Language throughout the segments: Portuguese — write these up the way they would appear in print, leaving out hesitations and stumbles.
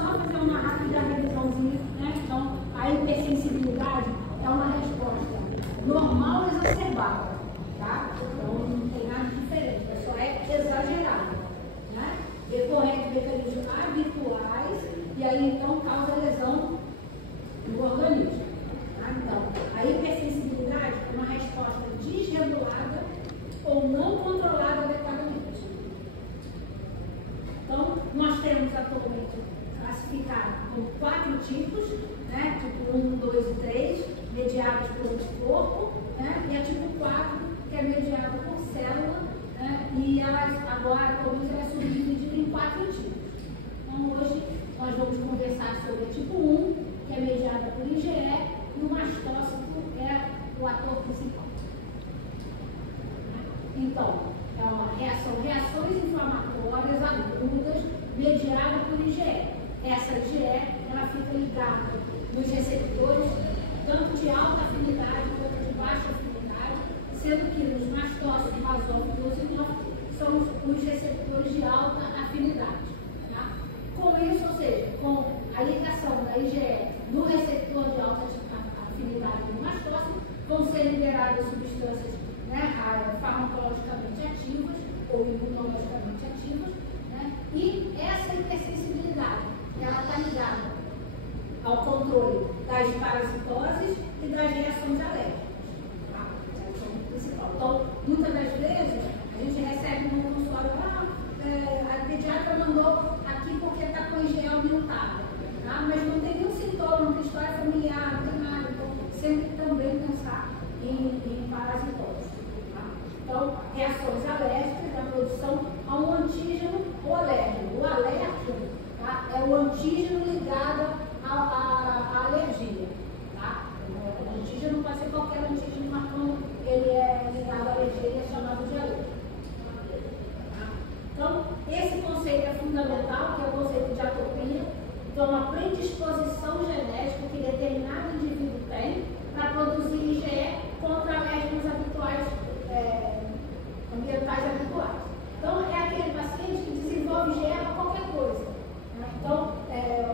só fazer uma rápida revisãozinha, né? Então, a hipersensibilidade é uma resposta normal exacerbada, tá? Então, não tem nada diferente, só é exagerada, né? Decorrente de mecanismos habituais, e aí, então, causa lesão no organismo. Tá? Então, a hipersensibilidade é uma resposta desregulada ou não controlada adequadamente. Então, nós temos atualmente classificado como 4 tipos, né? Tipo 1, 2 e 3, mediados por anticorpo, né? E a tipo 4, que é mediada por célula, né? E elas, agora, atualmente, ela é subdividida em 4 tipos. Então, hoje, nós vamos conversar sobre a tipo 1, que é mediada por IgE, e o mastócito é o ator principal. Então, é uma reações inflamatórias agudas mediada por IgE. Essa IgE, ela fica ligada nos receptores, tanto de alta afinidade quanto de baixa afinidade, sendo que nos mastócitos, basófilos e eosinófilos são os receptores de alta afinidade. Tá? Com isso, ou seja, com a ligação da IgE no receptor de alta afinidade do mastócito, vão ser liberadas substâncias, né, farmacologicamente ativas ou imunologicamente ativas, né, e essa hipersensibilidade, ela está ligada ao controle das parasitoses e das reações alérgicas. Tá? Essa é a principal. Então, muitas das vezes, a gente recebe no consultório, a pediatra mandou aqui porque está com IgE aumentada, tá? Mas não tem nenhum sintoma, não tem história familiar, não tem nada. Então, sempre também pensar em parasitose. Tá? Então, reações alérgicas, a produção a um antígeno ou alérgeno. O alérgeno, tá? É o antígeno ligado à alergia. Tá? O antígeno pode ser qualquer antígeno, mas quando ele é ligado à alergia, ele é chamado de alérgeno. Então, esse conceito é fundamental, que é o conceito de atopia. Então, a predisposição genética que determinado indivíduo tem para produzir IgE contra alérgenos habituais, ambientais habituais. Então, é aquele paciente que desenvolve IgE para qualquer coisa. Né? Então,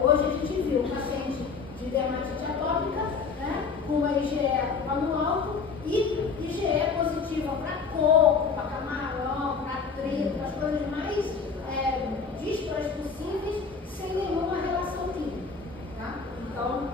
hoje a gente viu um paciente de dermatite atópica, né, com uma IgE lá no alto e IgE positiva para coco, para camarão, para trigo, as coisas mais dísparas possíveis, sem nenhuma relação química. Tá? Então,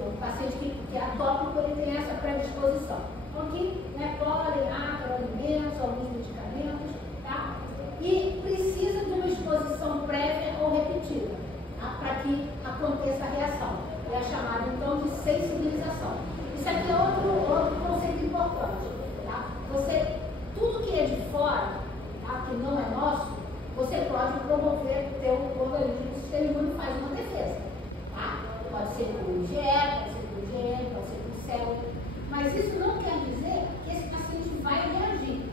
o paciente que é atópico, ele tem essa predisposição. Então, aqui, né, pólen, ácaro, alimentos, alguns medicamentos, tá? E precisa de uma exposição prévia ou repetida, tá? Para que aconteça a reação. É chamada, então, de sensibilização. Isso aqui é outro conceito importante, tá? Tudo que é de fora, tá, que não é nosso, você pode promover teu organismo, o sistema imune faz uma defesa, tá? Pode ser por IgE, pode ser por IgM, pode ser por célula, mas isso não quer dizer que esse paciente vai reagir,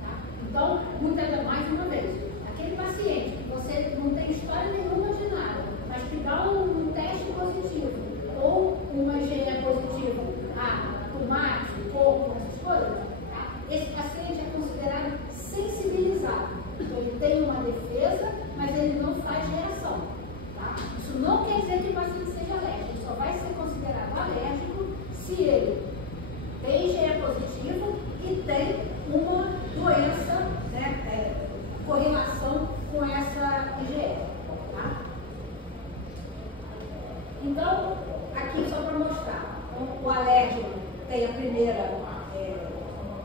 tá? Então, mais uma vez, aquele paciente que você não tem história nenhuma de nada, mas que dá um teste positivo ou uma IgE positiva, tomate, coco, essas coisas, tá? Esse paciente é considerado sensibilizado. Então, ele tem uma defesa, mas ele não faz reação. Tá? Isso não quer dizer que o paciente seja alérgico. Ele só vai ser considerado alérgico se ele tem IgE positivo e tem uma doença, né, correlação com essa IgE. Tá? Então, aqui só para mostrar. Então, o alérgeno tem a primeira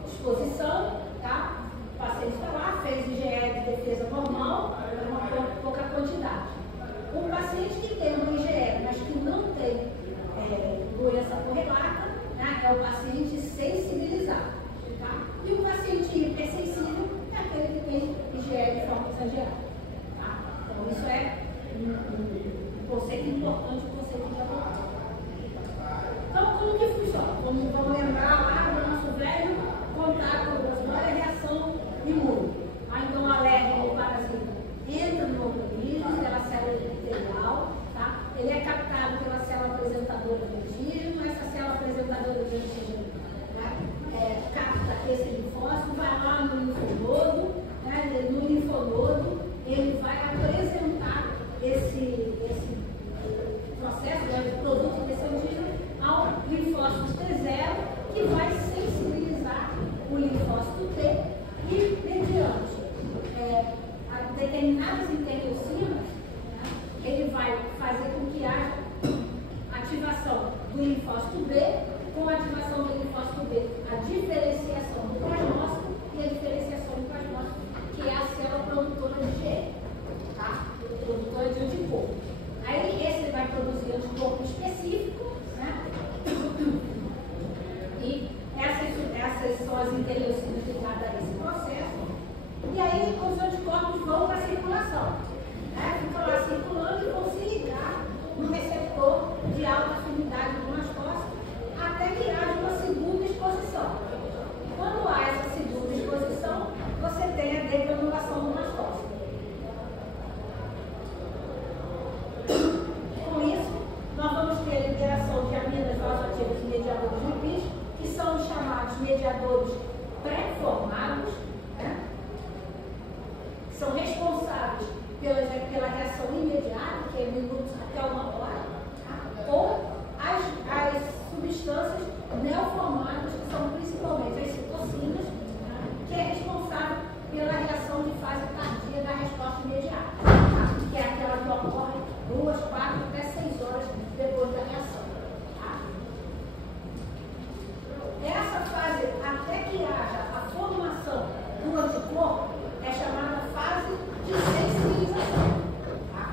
exposição, tá? O paciente está lá, fez IgE de defesa normal, uma pouca quantidade. O paciente que tem uma IgE, mas que não tem doença correlata, né, é o paciente sensibilizado. Tá? E o paciente hipersensível é aquele que tem IgE de forma exagerada. Tá? Então, isso é um conceito importante, um conceito de adoção. Então, como que funciona? Vamos lembrar lá do nosso velho contato, olha a reação imune. Então, o alérgeno, o parasita, entra no organismo, pela célula epitelial, tá? Ele é captado pela célula apresentadora de antígeno, essa célula apresentadora de antígeno, né, capta esse linfócito, vai lá no linfonodo, né, no linfonodo ele vai apresentar esse essas são as interleucinas ligadas a esse processo. E aí os anticorpos vão para a circulação, né? Ficam lá circulando e vão se ligar no receptor de alta afinidade do mastócito até que haja uma segunda exposição. Quando há essa segunda exposição, você tem a degranulação do mastócito. Com isso, nós vamos ter a liberação de aminas vasoativas e mediadores lipídicos, que são os chamados mediadores pré-formados, né? São responsáveis pela reação imediata, que é minutos até 1 hora, tá? Ou as substâncias neoformadas, que são principalmente as citocinas, tá? Que é responsável pela reação de fase tardia da resposta imediata, tá? Que é aquela que ocorre 2, 4, até 6 horas depois da reação. Tá? Essa fase, até que haja a formação do anticorpo, é chamada fase de sensibilização. Tá?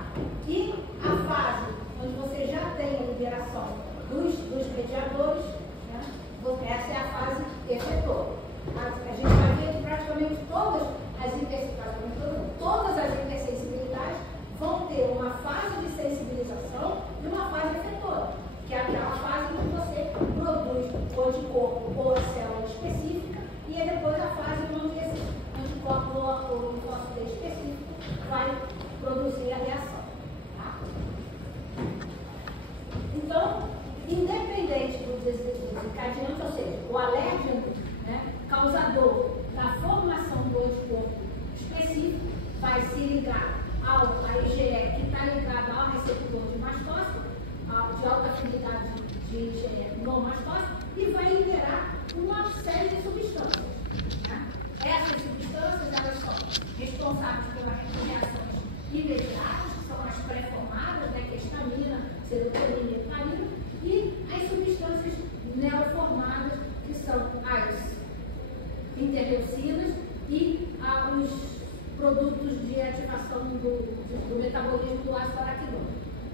E a fase onde você já tem a liberação dos mediadores, né? Essa é a fase efetor. A gente vai ver que praticamente todas as hipersensibilidades vão ter uma fase de sensibilização e uma fase efetora, que é aquela fase em que você produz o anticorpo ou a célula específica, e é depois a fase onde esse anticorpo ou linfócito específico vai produzir a reação. Tá? Então, independente do desencadeante, ou seja, o alérgeno, né, causador da formação do anticorpo específico, vai se ligar ao IgE, que está ligado ao receptor de mastócito, de alta afinidade de IgE no mastócito, e vai liberar uma série de substâncias. Né? Essas substâncias, elas são responsáveis pelas reações imediatas, que são as pré-formadas, né, que é histamina, serotonina e heparina, e as substâncias neoformadas, que são as interleucinas e os produtos de ativação do metabolismo do ácido araquidônico.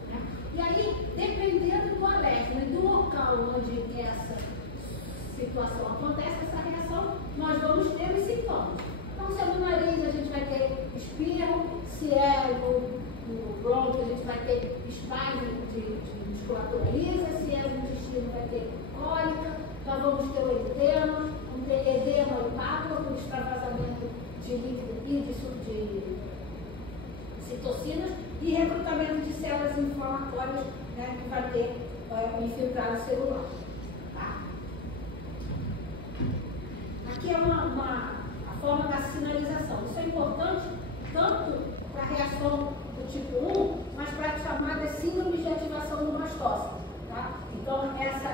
Né? E aí, dependendo do alérgeno e do local onde essa situação acontece, essa reação, nós vamos ter os sintomas. Então, se é no nariz, a gente vai ter espirro, se é no bronco, a gente vai ter espasmo de musculatura lisa, se é no intestino, vai ter cólica, nós vamos ter o edema, vamos ter edema e pápula, com extravasamento de líquido e de citocinas, e recrutamento de células inflamatórias, né, que vai ter infiltrado celular. Tá? Aqui é a forma da sinalização. Isso é importante tanto para a reação do tipo 1, mas para a chamada síndrome de ativação do mastócito. Tá? Então, essa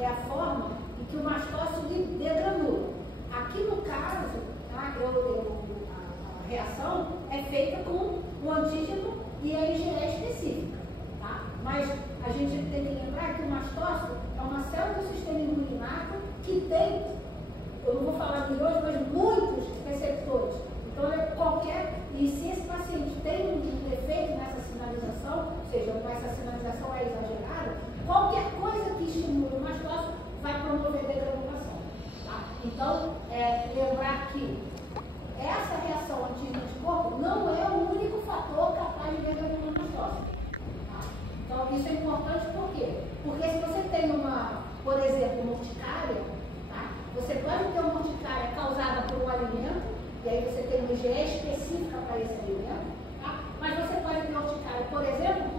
é a forma em que o mastócito degranula. Aqui no caso, tá, a reação é feita com o antígeno e a IgE específica. Tá? Mas a gente tem que lembrar que o mastócito é uma célula do sistema imune inato que tem, eu não vou falar de hoje, mas muitos receptores. Então, e se esse paciente tem um defeito nessa sinalização, ou seja, essa sinalização é exagerada, qualquer coisa que estimule o mastócito vai promover degranulação. Tá? Então, lembrar que essa reação antígeno-anticorpo não é o único fator capaz de degranular o mastócito. Tá? Então, isso é importante por quê? Porque se você tem por exemplo, uma urticária, tá? Você pode ter uma urticária causada por um alimento, e aí você tem uma IgE específica para esse alimento, tá? Mas você pode ter urticária, por exemplo,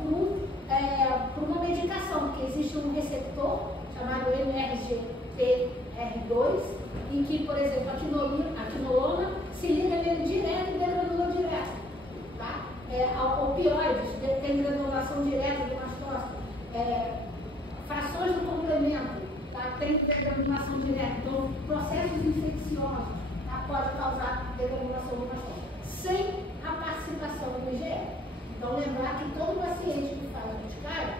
por uma medicação, porque existe um receptor chamado MRGPR2, em que, por exemplo, a quinolona se liga nele direto e degranula direto. Tá? Opioides, tem granulação direta do mastócito. Frações do complemento, tá? Tem degranulação direta. Então, processos infecciosos, tá? Pode causar degranulação do mastócito, sem a participação do IgE. Então, lembrar que todo paciente que faz urticária,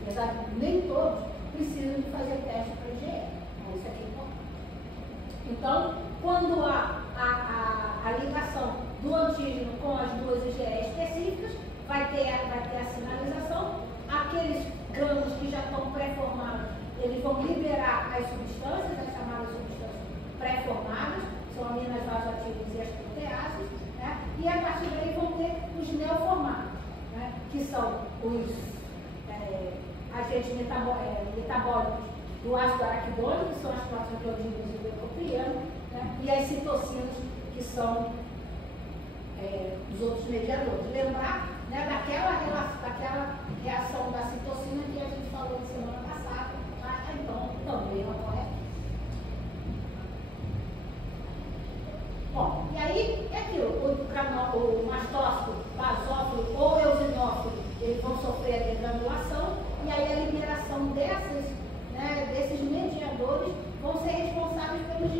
apesar de nem todos, precisam de fazer teste para IgE. Isso aqui é importante. Então, quando há a ligação do antígeno com as duas IgE específicas, vai ter a sinalização. Aqueles grãos que já estão pré-formados, eles vão liberar as substâncias, as chamadas substâncias do ácido araquidônico, que são as prostaglandinas e o leucotrieno, né? E as citocinas, que são os outros mediadores. Lembrar, né, daquela reação da citocina que a gente falou na semana passada, tá? Então também ocorre. Bom, e aí é aquilo, o mastócito, basófilo ou eosinófilo, eles vão sofrer a degranulação, e aí a liberação desses mediadores vão ser responsáveis pelas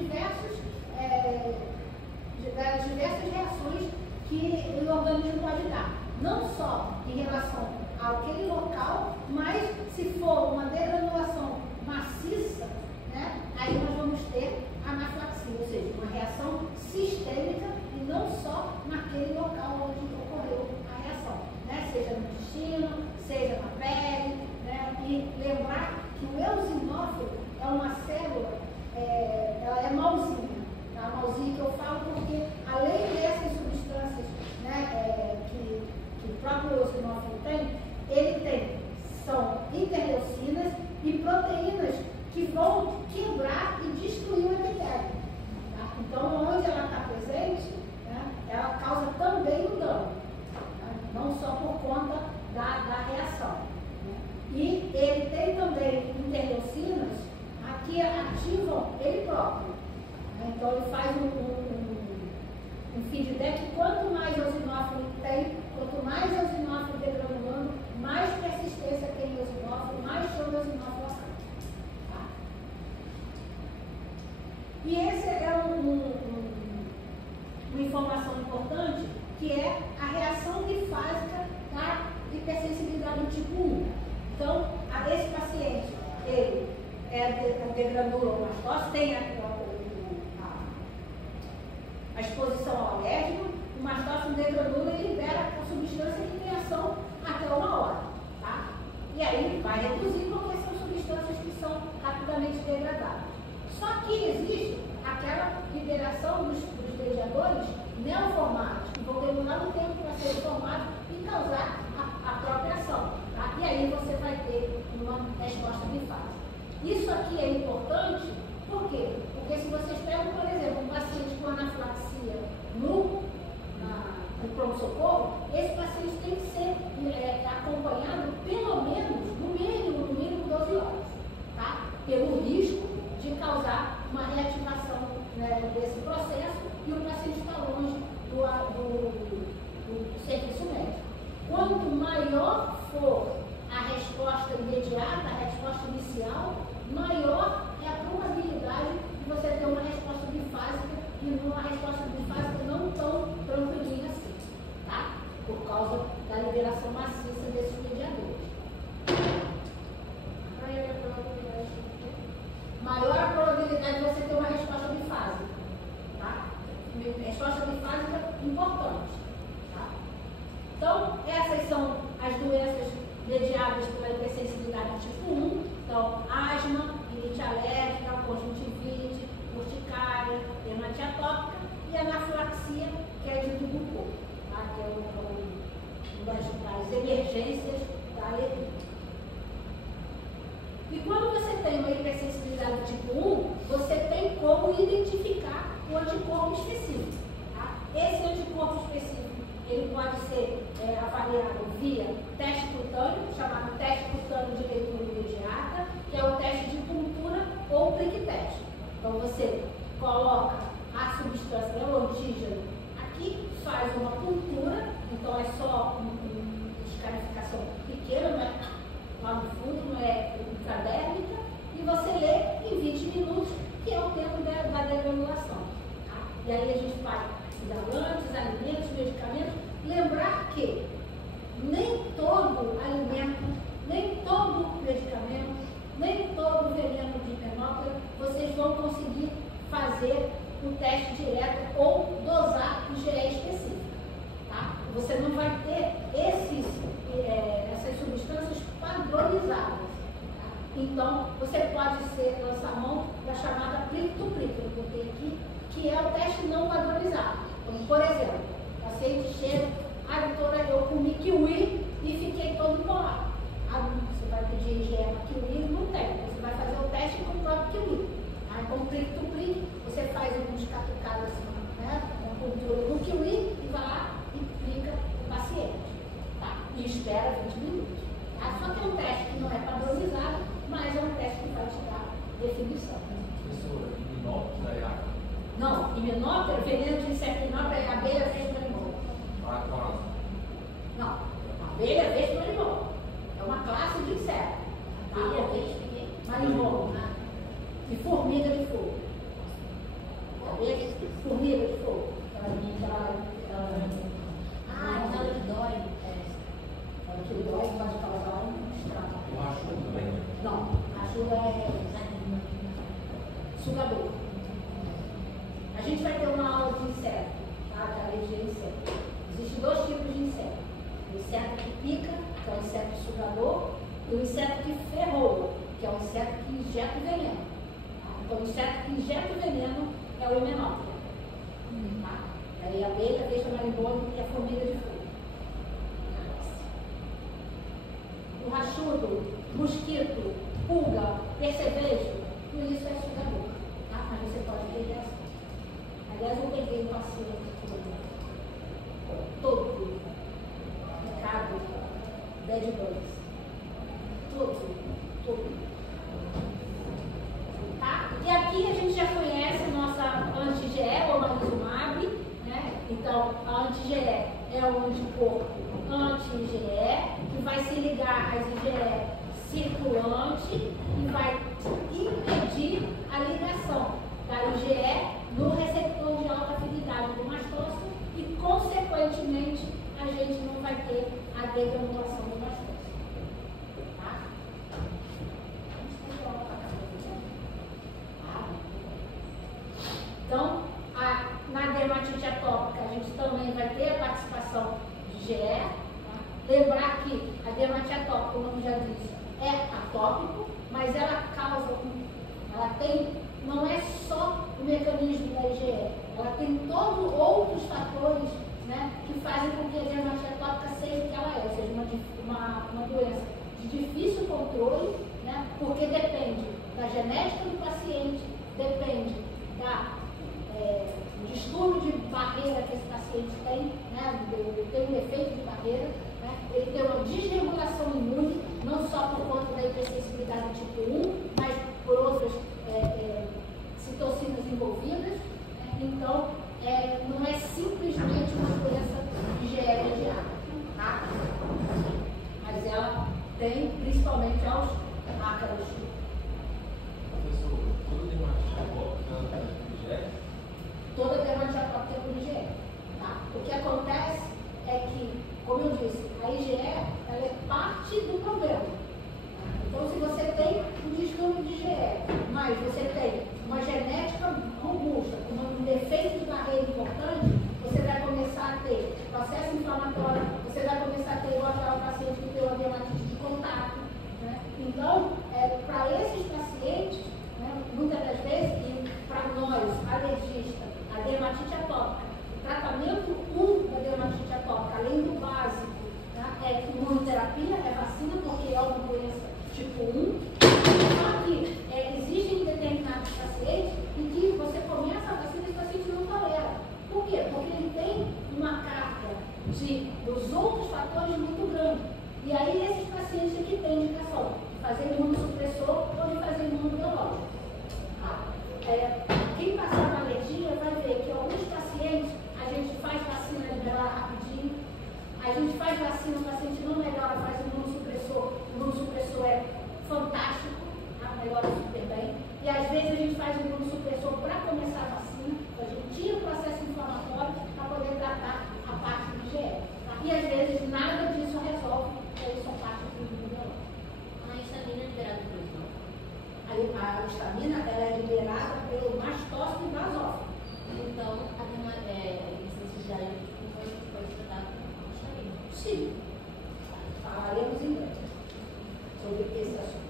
diversas reações que o organismo pode dar. Não só em relação àquele local, mas se for uma degranulação maciça, né, aí nós vamos ter anafilaxia, ou seja, uma reação sistêmica e não só naquele local onde ocorreu a reação, né, seja no intestino, seja na pele, né, e lembrar que o eosinófilo é uma célula, ela é malzinha, tá? Malzinha que eu falo porque além dessas substâncias, né, que o próprio eosinófilo são interleucinas e proteínas que vão quebrar e destruir o epitélio. Tá? Então, onde ela está presente, né, ela causa também um dano, tá? Não só por conta da reação. Né? E ele tem também interleucinas que ativam ele próprio. Né? Então, ele faz um feedback. Quanto mais eosinófilo tem, quanto mais eosinófilo degranulando, mais persistência tem eosinófilo, mais show de eosinófilo acaba. Tá? E essa é uma informação importante, que é a reação bifásica da hipersensibilidade do tipo 1. Então, esse paciente, ele degranula o mastócito, tem a exposição ao alérgico, o mastócito degranula e libera a substância que tem ação até 1 hora. Tá? E aí vai reduzir porque são substâncias que são rapidamente degradadas. Só que existe aquela liberação dos mediadores neoformados, que vão demorar um tempo para serem formados e causar a própria ação. Tá? E aí você vai ter uma resposta bifásica. Isso aqui é importante, por quê? Porque se vocês pegam, por exemplo, um paciente com anafilaxia no pronto-socorro, esse paciente tem que ser acompanhado pelo menos, no mínimo 12 horas, tá? Pelo risco de causar uma reativação, né, desse processo, e o paciente está longe do serviço médico. Quanto maior for a resposta imediata, a resposta inicial, maior é a probabilidade de você ter uma resposta bifásica e uma resposta bifásica não tão tranquilinha assim, tá? Por causa da liberação maciça desses mediadores. Maior a probabilidade de você ter uma resposta bifásica, tá? Resposta bifásica importante, tá? Então, essas são as doenças mediadas pela hipersensibilidade tipo 1, então, asma, rinite alérgica, conjuntivite, urticária, dermatite atópica e anafilaxia, que é de tubo corpo, tá? Que é uma das emergências da alergia. E quando você tem uma hipersensibilidade tipo 1, você tem como identificar o anticorpo específico. Tá? Esse anticorpo específico, ele pode ser avaliado via teste cutâneo, chamado teste cutâneo de leitura imediata, que é o teste de cultura ou prick teste. Então você coloca a substância, o antígeno, aqui, faz uma cultura, então é só uma escarificação pequena, não é lá no fundo, não é intradérmica, e você lê em 20 minutos, que é o tempo da degranulação. Tá? E aí a gente faz hidratantes, alimentos, medicamentos. Lembrar que nem todo alimento, nem todo medicamento, nem todo veneno de hipermóptera vocês vão conseguir fazer o teste direto ou dosar o GE específico. Tá? Você não vai ter essas substâncias padronizadas. Tá? Então, você pode lançar mão da chamada prick-to-prick, que eu botei aqui, que é o teste não padronizado. Então, por exemplo, o paciente chega, doutora, eu comi kiwi e fiquei todo embolado. Você vai pedir IgE para kiwi, não tem. Você vai fazer o teste teste com o próprio kiwi. Tá? Então, clique to clique, você faz alguns catucados assim, né? Uma cultura no kiwi e vai lá e clica o paciente. Tá? E espera 20 minutos. Tá? Só que é um teste que não é padronizado, mas é um teste que vai te dar definição. Professora, himenóptero da IACA? Não, himenóptero, veneno de inseto himenóptero é abelha vez do animal. Ah, quase. Não, abelha vez do animal. É uma classe de inseto. Abelha vez do animal. E formiga de fogo. Abelha, formiga de fogo. Aquela que dói. Ela que dói pode causar um estrago. O rachudo também? Não, rachudo é sugador. A gente vai ter uma aula de inseto, tá? De alergia a inseto. Existem dois tipos de inseto. O inseto que pica, que é o inseto sugador, e o inseto que ferroa, que é o inseto que injeta o veneno. Tá? Então, o inseto que injeta o veneno é o himenóptero. Tá? Aí a abelha deixa marimbondo, que é a formiga de fogo. O rachudo, mosquito, pulga, percevejo, tudo isso é sugador. Tá? Mas você pode ter reação. Aliás, eu peguei um paciente todo picado, bad bugs. Todo. Tá? E aqui a gente já conhece a nossa anti-GE, ou omalizumab, né? Então, a anti-GE é o anticorpo anti-IgE, que vai se ligar às IgE circulante e vai impedir a ligação da IgE no receptor de alta afinidade do mastócito e, consequentemente, a gente não vai ter a degranulação do mastócito. Tá? Então, na dermatite atópica, a gente também vai ter a participação de IgE. Tá? Lembrar que a dermatite atópica, como eu já disse, é atópico, mas ela não é só o mecanismo da IgE, ela tem todos outros fatores, né, que fazem com que a dermatite atópica seja o que ela é, ou seja, uma doença de difícil controle, né, porque depende da genética do paciente, depende do distúrbio de barreira que esse paciente tem, né, tem um defeito de barreira, né, ele tem uma desregulação imune, não só por conta da hipersensibilidade tipo 1, mas por outras citocinas envolvidas. Né? Então, não é simplesmente uma doença de IgE mediada, tá? Mas ela tem principalmente aos ácaros. Professor, toda dermatite atópica é por IgE? Toda dermatite atópica é por IgE. Tá? O que acontece é que, como eu disse, a IgE ela é parte do problema. Então, se você tem um distúrbio de IgE, mas você tem uma genética robusta, com um defeito de barreira importante, você vai começar a ter processo inflamatório, você vai começar a ter igual aquela paciente que tem uma dermatite de contato. Né? Então, para esses pacientes, né, muitas das vezes, e para nós, alergistas, a dermatite atópica, o tratamento 1 da dermatite atópica, além do básico, tá, é imunoterapia, é vacina, porque é uma doença tipo 1, só que existem determinados pacientes em que você começa a vacina e o paciente não tolera. Por quê? Porque ele tem uma carga dos outros fatores muito grande. E aí esses pacientes aqui têm indicação de fazer imunossupressor ou de fazer imunobiológico. Tá? Quem passar na alergia vai ver que alguns pacientes a gente faz vacina liberar rapidinho, a gente faz vacina, o paciente não melhora, faz imunossupressor, o imunossupressor é fantástico, tá? Melhora super bem. E às vezes a gente faz imunossupressor para começar a vacina, a gente tira o processo inflamatório para poder tratar a parte do IgE. Tá? E às vezes nada disso resolve, eles são parte do imunobiológico. A histamina é liberada por isso, não? A histamina ela é liberada pelo mastócito e basófilo. Então, a necessidade de pode tratar com histamina. Sim. Falaremos em breve sobre esse assunto.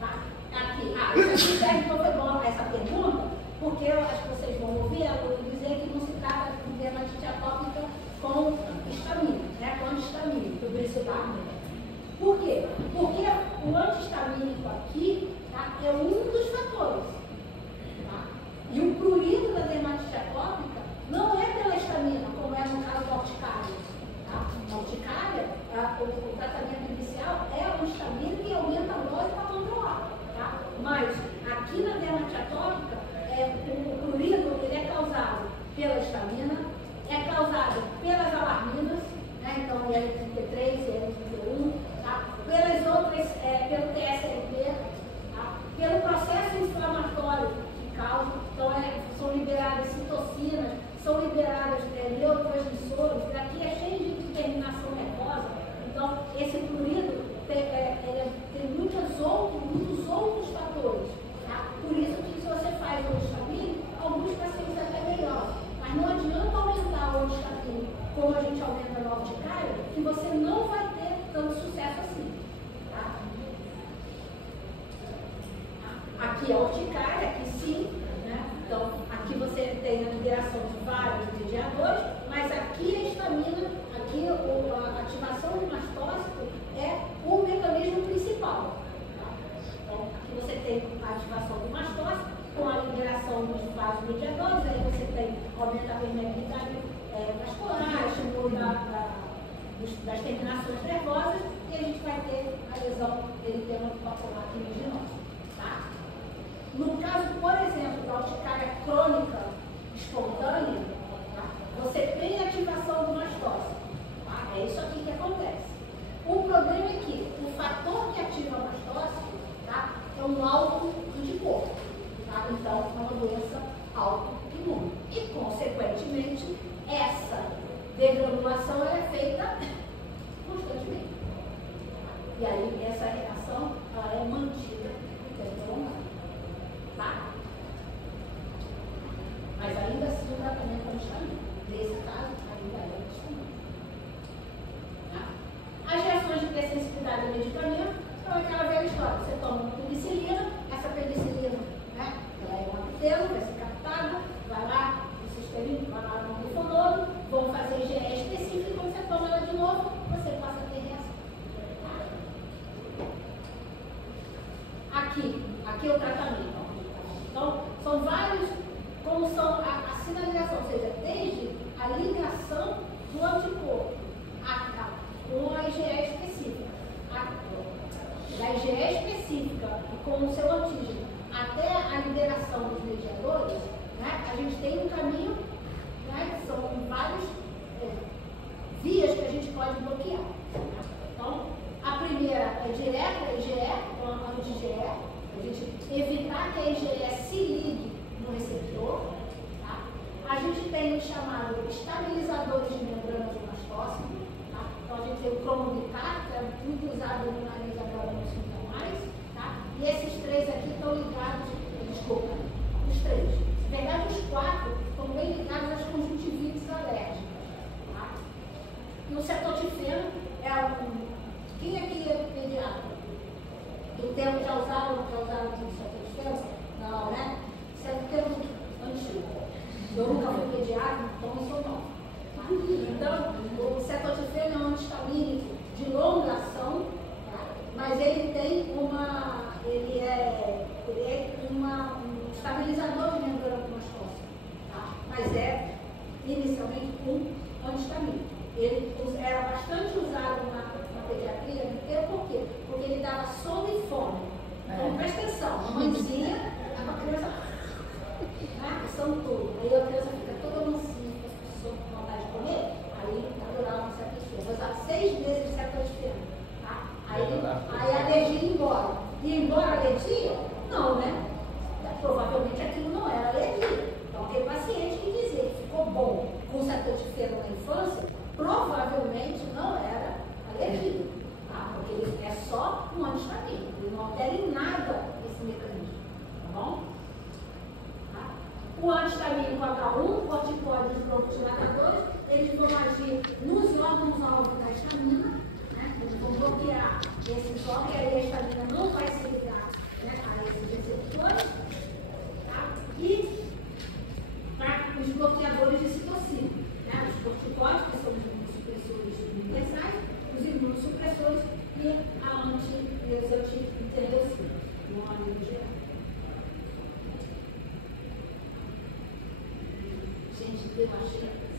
Tá? Aqui. Isso serve então foi bom essa pergunta, porque eu acho que vocês vão ouvir ela dizer que não se trata de dermatite atópica com histamina, né? Com histamina, publicidade. Por quê? Porque o antihistamínico aqui, tá, é um dos fatores. Tá? E o prurido da dermatite atópica não é pela histamina, como é no caso da urticária. Tá? A urticária, o tratamento inicial é o histamínico e aumenta a dose para controlar. Tá? Mas aqui na dermatite atópica, o prurido ele é causado pela histamina, é causado pelas alarminas, né? Então IL-33, IL-31, tá? Pelas outras, pelo TSLP, tá? Pelo processo inflamatório que causa, então são liberadas citocinas, são liberadas neurotransmissores, daqui é cheio de terminação nervosa, então esse prurido tem muitos outros fatores, tá? Por isso que se você faz o histamínico, alguns pacientes até melhor, mas não adianta aumentar o histamínico como a gente aumenta na urticária, que você não vai ter tanto sucesso assim. Tá? Aqui é a urticária, aqui sim, né? Então aqui você tem a liberação de vários mediadores, mas aqui a histamina, aqui a ativação do mastócito é o mecanismo principal. Tá? Então aqui você tem a ativação do mastócito com a liberação dos vários mediadores, aí você tem aumento da permeabilidade vascular, estímulo das terminações nervosas, e a gente vai ter a lesão eritema papular quimiginosa. Tá? No caso, por exemplo, da urticária crônica espontânea, tá? Você tem ativação do mastócito. Tá? É isso aqui que acontece. O problema é que o fator que ativa o mastócito, tá, é um alto anticorpo. Tá? Então, é uma doença autoimune. E, consequentemente, essa degranulação é feita constantemente. E aí, essa reação ela é mantida no tempo prolongado. Tá? Mas ainda assim, o tratamento é histamina. Nesse caso, ainda é histamina. Tá? As reações de hipersensibilidade ao medicamento são aquela velha história. Você toma penicilina, essa penicilina, né, ela é uma pílula, vai ser captada, vai lá no sistema, vai lá no linfonodo, vão fazer IgE específico e quando você toma ela de novo, você passa a ter reação. Aqui é o tratamento. Então, são vários, como são a sinalização, ou seja, desde a ligação do anticorpo com a IgE específica, da IgE específica com o seu antígeno, até a liberação dos mediadores, né, a gente tem um caminho, né, que são várias vias que a gente pode bloquear. Então, a primeira é direta, a IgE, então a anti-IgE, a gente evitar que a IgE se ligue no receptor. Tá? A gente tem o chamado estabilizadores de membrana do mastócito. Tá? Então, a gente tem o cromobicar, que é muito usado no nariz agora nos sintomas. Tá? E esses três aqui estão ligados, desculpa, os três. Na verdade, os quatro estão bem ligados às conjuntivites alérgicas. Tá? E o cetotifeno é um. Quem aqui é pediatra? Do tempo já usaram o cetotifeno? Não, né? Isso é um termo antigo. Eu nunca fui pediatra, então não sou nova. Tá? Então, o cetotifeno é um antihistamínico de longa ação, tá? Mas ele tem ele é um estabilizador de membrana do mastócito, tá? Mas é inicialmente um antihistamínico. Ele era bastante usado na pediatria, por quê? Porque ele dava sono e fome. Então, presta atenção, a mãezinha, a criança, são tudo. Aí a criança fica toda mansinha, com vontade de comer, aí adorava uma certa pessoa. Mas 6 meses de cetotifeno, tá? Aí a alergia ia embora. Ia embora a alergia? Não, né? Provavelmente aquilo não era alergia. Então, tem paciente que dizia que ficou bom com cetotifeno na infância, provavelmente não era alergia, tá? Porque ele é só um antihistamínico, ele não altera em nada esse mecanismo, tá bom? Tá? O antihistamínico H1, corticóides e broncodilatadores, eles vão agir nos órgãos-alvo da histamina, né? Eles vão bloquear esses órgãos, e aí a histamina não vai se ligar, né, a esses receptores, tá? E os bloqueadores de citocina, né? Os corticóides, que são os imunossupressores universais, os imunossupressores que dermatite